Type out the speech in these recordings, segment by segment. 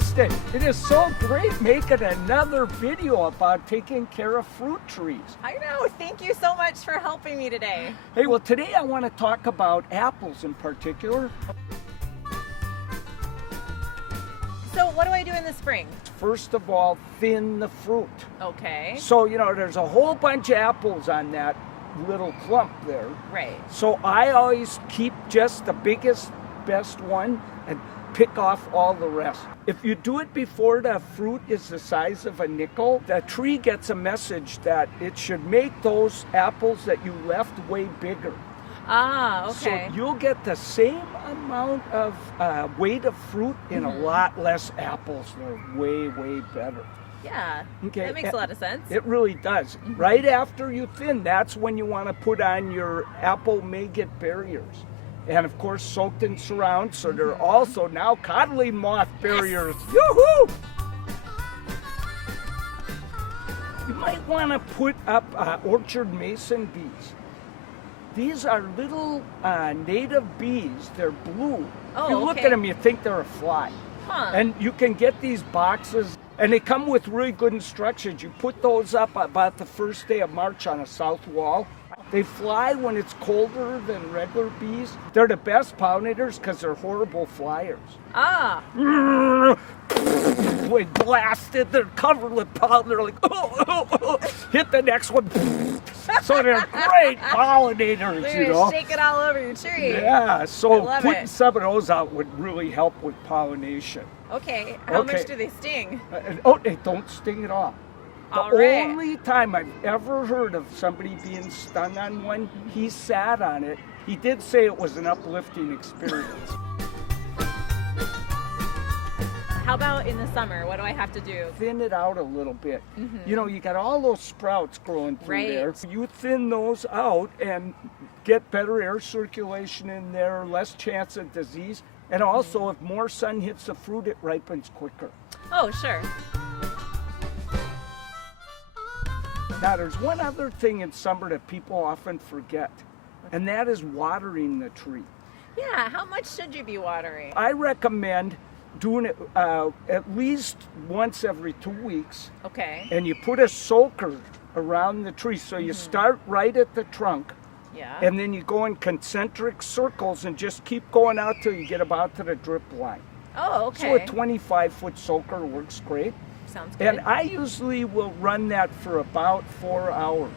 missed it. It is so great making another video about taking care of fruit trees. I know. Thank you so much for helping me today. Hey, well, today I want to talk about apples in particular. So what do I do in the spring? First of all, thin the fruit. Okay. So, there's a whole bunch of apples on that little clump there. Right. So I always keep just the biggest, best one and pick off all the rest. If you do it before the fruit is the size of a nickel, the tree gets a message that it should make those apples that you left way bigger. Ah, okay. So you'll get the same amount of weight of fruit in a lot less apples. They're way, way better. Yeah, Okay. that makes a lot of sense. It really does. Right after you thin, that's when you want to put on your apple maggot barriers. And of course, soaked in surround, so they're also now coddly moth barriers. Yoo-hoo! You might want to put up orchard mason bees. These are little native bees. They're blue. Oh, If you look okay. at them, you think they're a fly. Huh. And you can get these boxes, and they come with really good instructions. You put those up about the first day of March on a south wall. They fly when it's colder than regular bees. They're the best pollinators because they're horrible flyers. Ah, We blasted, they're covered with pollen. They're like, hit the next one. So they're great pollinators, they're gonna shake it all over your tree. Yeah, so I love putting it. some of those out would really help with pollination. Okay, how Okay. much do they sting? They don't sting at all. The All right. only time I've ever heard of somebody being stung on one, he sat on it. He did say it was an uplifting experience. How about in the summer? What do I have to do? Thin it out a little bit. You got all those sprouts growing through Right. there. You thin those out and get better air circulation in there, less chance of disease. And also, if more sun hits the fruit, it ripens quicker. Oh, sure. Now, there's one other thing in summer that people often forget, and that is watering the tree. Yeah, how much should you be watering? I recommend doing it at least once every 2 weeks, Okay. and you put a soaker around the tree. So you start right at the trunk, Yeah. and then you go in concentric circles and just keep going out till you get about to the drip line. Oh, So a okay. 25-foot soaker works great. Sounds good. And I usually will run that for about 4 hours.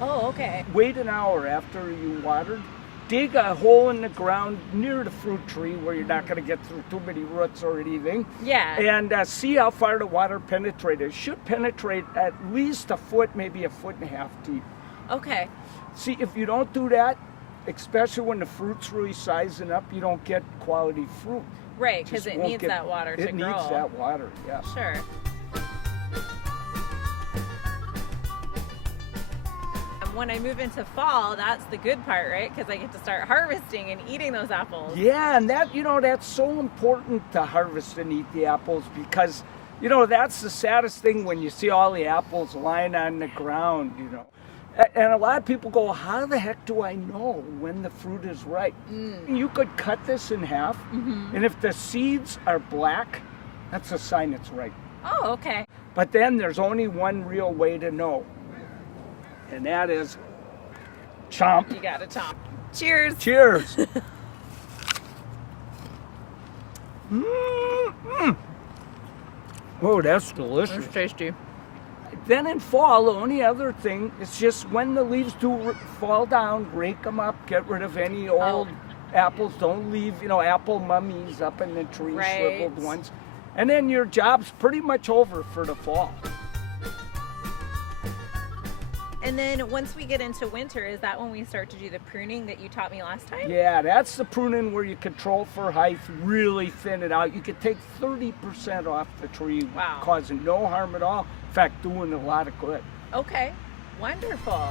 Oh, okay. Wait an hour after you watered. Dig a hole in the ground near the fruit tree where you're not going to get through too many roots or anything. Yeah. And see how far the water penetrates. It should penetrate at least a foot, maybe a foot and a half deep. Okay. See, if you don't do that, especially when the fruit's really sizing up, you don't get quality fruit. Right, because Just it won't needs get- that water to It grow. needs that water, yeah. Sure. And when I move into fall, that's the good part, right? Because I get to start harvesting and eating those apples. Yeah, and that, that's so important to harvest and eat the apples because, that's the saddest thing when you see all the apples lying on the ground, And a lot of people go, how the heck do I know when the fruit is ripe? You could cut this in half, and if the seeds are black, that's a sign it's ripe. Oh, okay. But then there's only one real way to know, and that is chomp. You got to chomp. Cheers. Cheers. Mm-mm. Oh, that's delicious. It's tasty. Then in fall, the only other thing is just when the leaves do fall down, rake them up, get rid of any old apples. Don't leave, apple mummies up in the tree, Right. shriveled ones. And then your job's pretty much over for the fall. And then once we get into winter, is that when we start to do the pruning that you taught me last time? Yeah, that's the pruning where you control for height, really thin it out. You could take 30% off the tree, Wow. causing no harm at all. In fact, doing a lot of good. Okay. Wonderful.